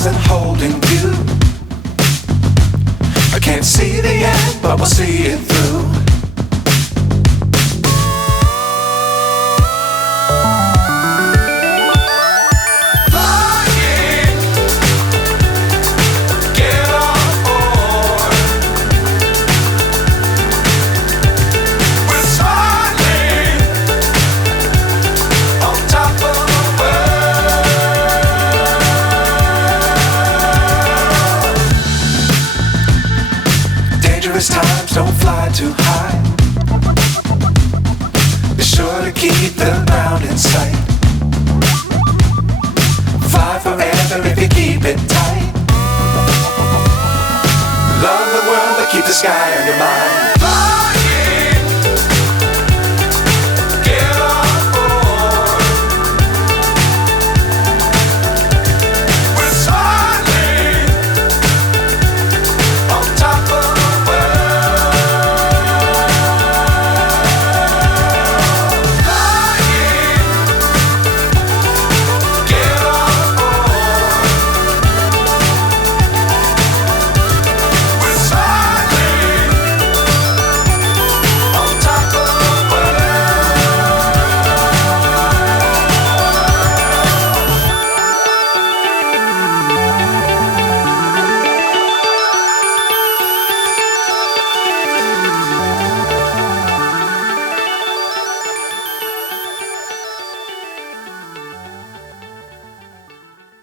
stars and holding you. I can't see the end, but we'll see it through. Times don't fly too high. Be sure to keep the ground in sight. Fly forever if you keep it tight. Love the world but keep the sky on your mind.